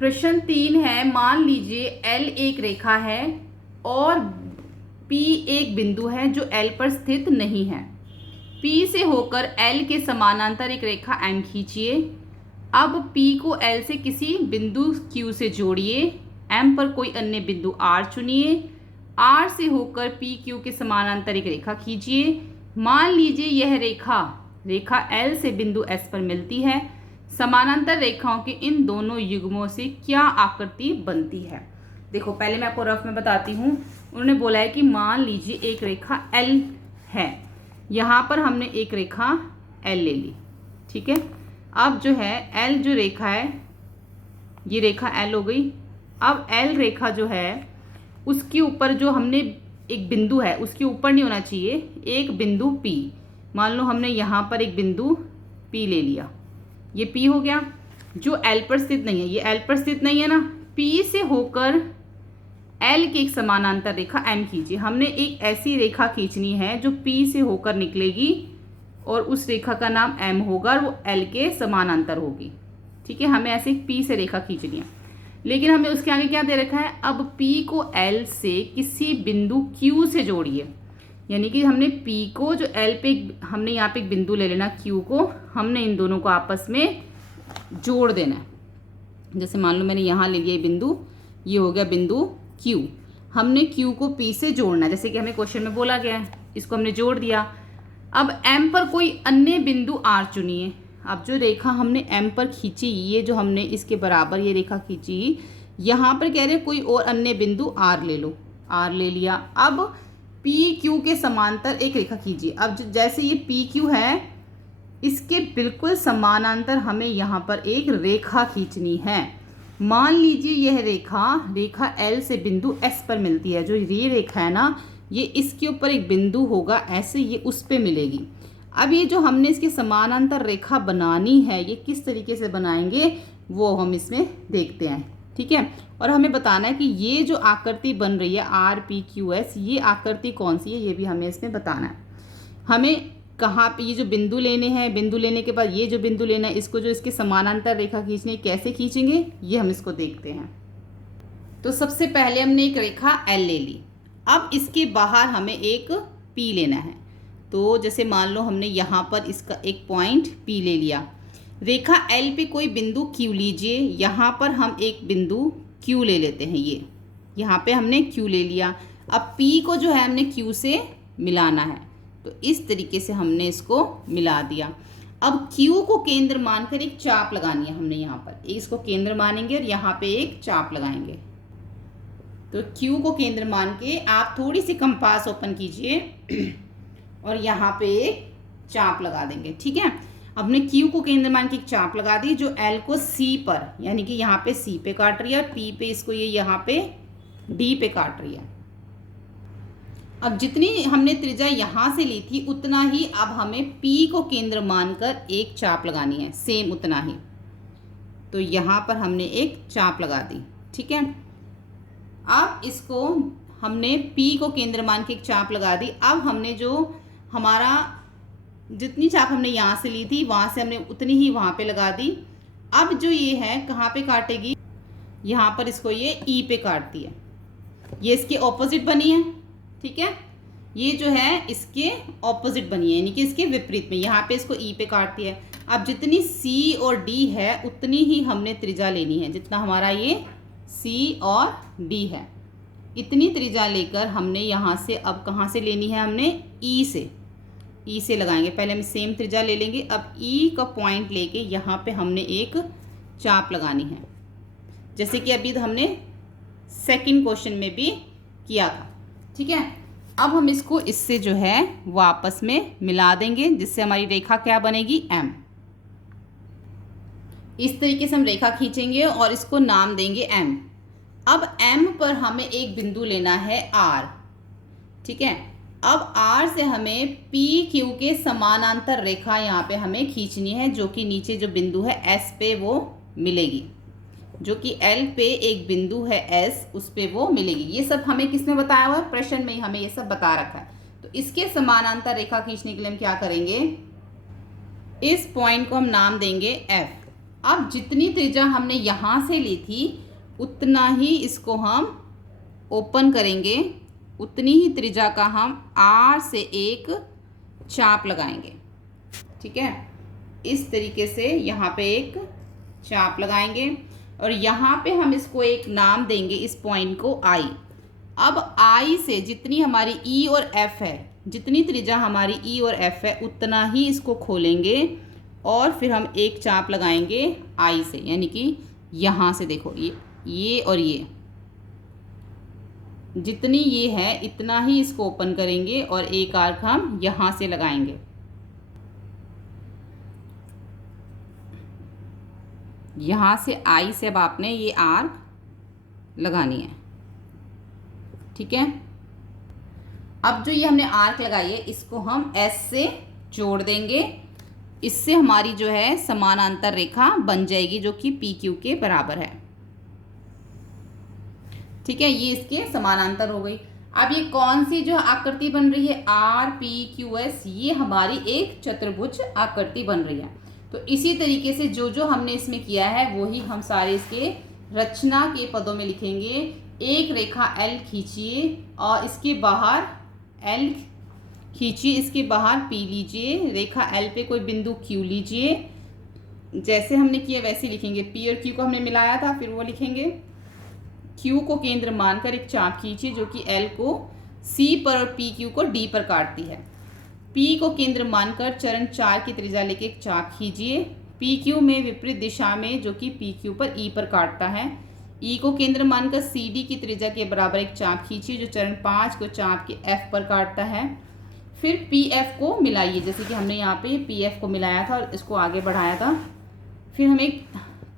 प्रश्न 3 है, मान लीजिए L एक रेखा है और P एक बिंदु है जो L पर स्थित नहीं है। P से होकर L के समानांतर एक रेखा M खींचिए। अब P को L से किसी बिंदु Q से जोड़िए। M पर कोई अन्य बिंदु R चुनिए। R से होकर PQ के समानांतर एक रेखा खींचिए। मान लीजिए यह रेखा L से बिंदु S पर मिलती है। समानांतर रेखाओं के इन दोनों युग्मों से क्या आकृति बनती है। देखो, पहले मैं आपको रफ में बताती हूँ। उन्होंने बोला है कि मान लीजिए एक रेखा L है, यहाँ पर हमने एक रेखा L ले ली, ठीक है। अब जो है L जो रेखा है, ये रेखा L हो गई। अब L रेखा जो है उसके ऊपर जो हमने एक बिंदु है, उसके ऊपर नहीं होना चाहिए, एक बिंदु P। मान लो हमने यहाँ पर एक बिंदु P ले लिया, ये P हो गया, जो L पर स्थित नहीं है। ये L पर स्थित नहीं है ना। P से होकर L की एक समानांतर रेखा M खींचिए। हमने एक ऐसी रेखा खींचनी है जो P से होकर निकलेगी और उस रेखा का नाम M होगा और वो L के समानांतर होगी, ठीक है। हमें ऐसे P से रेखा खींचनी है, लेकिन हमें उसके आगे क्या दे रखा है, अब P को L से किसी बिंदु Q से जोड़िए। यानी कि हमने P को जो L पे हमने यहाँ पे एक बिंदु ले लेना Q को, हमने इन दोनों को आपस में जोड़ देना है। जैसे मान लो मैंने यहाँ ले लिया ये बिंदु, ये हो गया बिंदु Q। हमने Q को P से जोड़ना है, जैसे कि हमें क्वेश्चन में बोला गया है। इसको हमने जोड़ दिया। अब M पर कोई अन्य बिंदु R चुनिए। अब जो रेखा हमने M पर खींची, ये जो हमने इसके बराबर ये रेखा खींची, यहाँ पर कह रहे कोई और अन्य बिंदु R ले लो। R ले लिया। अब पी क्यू के समांतर एक रेखा खींचिए। अब जैसे ये पी क्यू है, इसके बिल्कुल समानांतर हमें यहाँ पर एक रेखा खींचनी है। मान लीजिए यह रेखा एल से बिंदु एस पर मिलती है। जो ये रेखा है ना, ये इसके ऊपर एक बिंदु होगा ऐसे, ये उस पर मिलेगी। अब ये जो हमने इसके समानांतर रेखा बनानी है, ये किस तरीके से बनाएंगे वो हम इसमें देखते हैं, ठीक है। और हमें बताना है कि ये जो आकृति बन रही है आर पी क्यू एस, ये आकृति कौन सी है, ये भी हमें इसमें बताना है। हमें कहाँ पे ये जो बिंदु लेने हैं, बिंदु लेने के बाद ये जो बिंदु लेना है, इसको जो इसके समानांतर रेखा खींचनी है, कैसे खींचेंगे ये हम इसको देखते हैं। तो सबसे पहले हमने एक रेखा एल ले ली। अब इसके बाहर हमें एक पी लेना है। तो जैसे मान लो हमने यहाँ पर इसका एक पॉइंट पी ले लिया। रेखा एल पे कोई बिंदु क्यू लीजिए। यहाँ पर हम एक बिंदु क्यू ले लेते हैं। ये यहाँ पे हमने क्यू ले लिया। अब पी को जो है हमने क्यू से मिलाना है, तो इस तरीके से हमने इसको मिला दिया। अब क्यू को केंद्र मानकर एक चाप लगानी है हमने। यहाँ पर इसको केंद्र मानेंगे और यहाँ पे एक चाप लगाएंगे। तो क्यू को केंद्र मान के आप थोड़ी सी कंपास ओपन कीजिए और यहाँ पे एक चाप लगा देंगे, ठीक है। हमने क्यू को केंद्र मान के एक चाप लगा दी जो एल को सी पर, यानी कि यहाँ पे सी पे काट रही है, और पी पे इसको ये यहाँ पे डी पे काट रही है। अब जितनी हमने त्रिज्या यहाँ से ली थी उतना ही अब हमें पी को केंद्र मानकर एक चाप लगानी है, सेम उतना ही। तो यहाँ पर हमने एक चाप लगा दी, ठीक है। अब इसको हमने पी को केंद्र मान के एक चाप लगा दी। अब हमने जो हमारा जितनी चाप हमने यहाँ से ली थी वहाँ से हमने उतनी ही वहाँ पे लगा दी। अब जो ये है कहाँ पे काटेगी, यहाँ पर इसको ये ई पे काटती है। ये इसके ऑपोजिट बनी है, ठीक है। ये जो है इसके ऑपोजिट बनी है, यानी कि इसके विपरीत में। यहाँ पे इसको ई पे काटती है। अब जितनी सी और डी है उतनी ही हमने त्रिज्या लेनी है। जितना हमारा ये सी और डी है, इतनी त्रिज्या लेकर हमने यहाँ से अब कहाँ से लेनी है, हमने ई से लगाएंगे। पहले हम सेम त्रिज्या ले लेंगे। अब ई का पॉइंट लेके यहाँ पे हमने एक चाप लगानी है, जैसे कि अभी हमने सेकंड क्वेश्चन में भी किया था, ठीक है। अब हम इसको इससे जो है वापस में मिला देंगे, जिससे हमारी रेखा क्या बनेगी, एम। इस तरीके से हम रेखा खींचेंगे और इसको नाम देंगे एम। अब एम पर हमें एक बिंदु लेना है आर, ठीक है। अब R से हमें पी क्यू के समानांतर रेखा यहाँ पे हमें खींचनी है, जो कि नीचे जो बिंदु है S पे वो मिलेगी। जो कि L पे एक बिंदु है S, उस पे वो मिलेगी। ये सब हमें किसने बताया हुआ है, प्रश्न में ही हमें ये सब बता रखा है। तो इसके समानांतर रेखा खींचने के लिए हम क्या करेंगे, इस पॉइंट को हम नाम देंगे F, अब जितनी त्रिज्या हमने यहाँ से ली थी उतना ही इसको हम ओपन करेंगे, उतनी ही त्रिज्या का हम R से एक चाप लगाएंगे। ठीक है, इस तरीके से यहाँ पे एक चाप लगाएंगे और यहाँ पे हम इसको एक नाम देंगे, इस पॉइंट को I। अब I से जितनी हमारी E और F है, जितनी त्रिज्या हमारी E और F है उतना ही इसको खोलेंगे और फिर हम एक चाप लगाएंगे I से, यानी कि यहाँ से देखो ये और ये जितनी ये है इतना ही इसको ओपन करेंगे और एक आर्क हम यहाँ से लगाएंगे। यहाँ से I से अब आपने ये आर्क लगानी है। ठीक है, अब जो ये हमने आर्क लगाई है इसको हम S से जोड़ देंगे। इससे हमारी जो है समानांतर रेखा बन जाएगी जो कि PQ के बराबर है। ठीक है, ये इसके समानांतर हो गई। अब ये कौन सी जो आकृति बन रही है RPQS, ये हमारी एक चतुर्भुज आकृति बन रही है। तो इसी तरीके से जो जो हमने इसमें किया है वही हम सारे इसके रचना के पदों में लिखेंगे। एक रेखा L खींचिए और इसके बाहर L खींचिए, इसके बाहर P लीजिए, रेखा L पे कोई बिंदु Q लीजिए। जैसे हमने किया वैसे लिखेंगे। P और Q को हमने मिलाया था, फिर वो लिखेंगे। Q को केंद्र मानकर एक चाप खींचिए जो कि L को C पर और PQ को D पर काटती है। P को केंद्र मानकर चरण 4 की त्रिज्या लेके एक चाप खींचिए PQ में विपरीत दिशा में जो कि PQ पर E पर काटता है। E को केंद्र मानकर CD की त्रिज्या के बराबर एक चाप खींचिए जो चरण 5 को चाप के F पर काटता है। फिर PF को मिलाइए, जैसे कि हमने यहाँ पे PF को मिलाया था और इसको आगे बढ़ाया था। फिर हम एक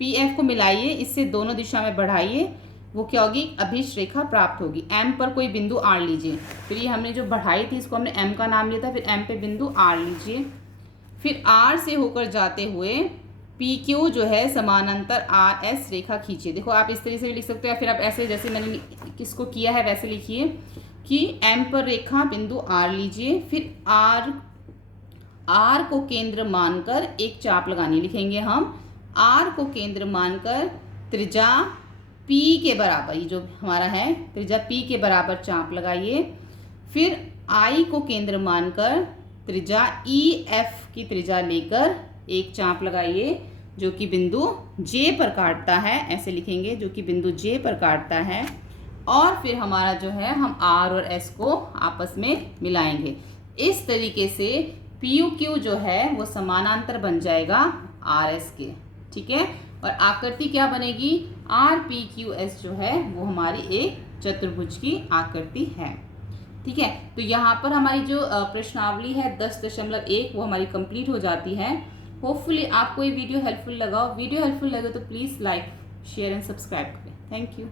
PF को मिलाइए, इससे दोनों दिशा में बढ़ाइए, वो क्या होगी, अभिष्ट रेखा प्राप्त होगी। M पर कोई बिंदु R लीजिए। फिर ये हमने जो बढ़ाई थी इसको हमने M का नाम लिया था, फिर M पे बिंदु R लीजिए। फिर R से होकर जाते हुए PQ जो है समानांतर RS रेखा खींचिए। देखो आप इस तरीके से भी लिख सकते हो, फिर आप ऐसे जैसे मैंने किसको किया है वैसे लिखिए कि M पर रेखा बिंदु R लीजिए। फिर R को केंद्र मानकर एक चाप लगानी, लिखेंगे हम R को केंद्र मानकर त्रिज्या P के बराबर, ये जो हमारा है त्रिज्या P के बराबर चाप लगाइए। फिर I को केंद्र मानकर त्रिज्या EF की त्रिज्या लेकर एक चाप लगाइए जो कि बिंदु J पर काटता है, ऐसे लिखेंगे जो कि बिंदु J पर काटता है। और फिर हमारा जो है हम R और S को आपस में मिलाएंगे। इस तरीके से PQ जो है वो समानांतर बन जाएगा RS के। ठीक है, और आकृति क्या बनेगी, RPQS जो है वो हमारी एक चतुर्भुज की आकृति है। ठीक है, तो यहाँ पर हमारी जो प्रश्नावली है 10.1 वो हमारी कंप्लीट हो जाती है। होपफुली आपको ये वीडियो हेल्पफुल लगा। वीडियो हेल्पफुल लगे तो please like, share and subscribe करें। Thank you.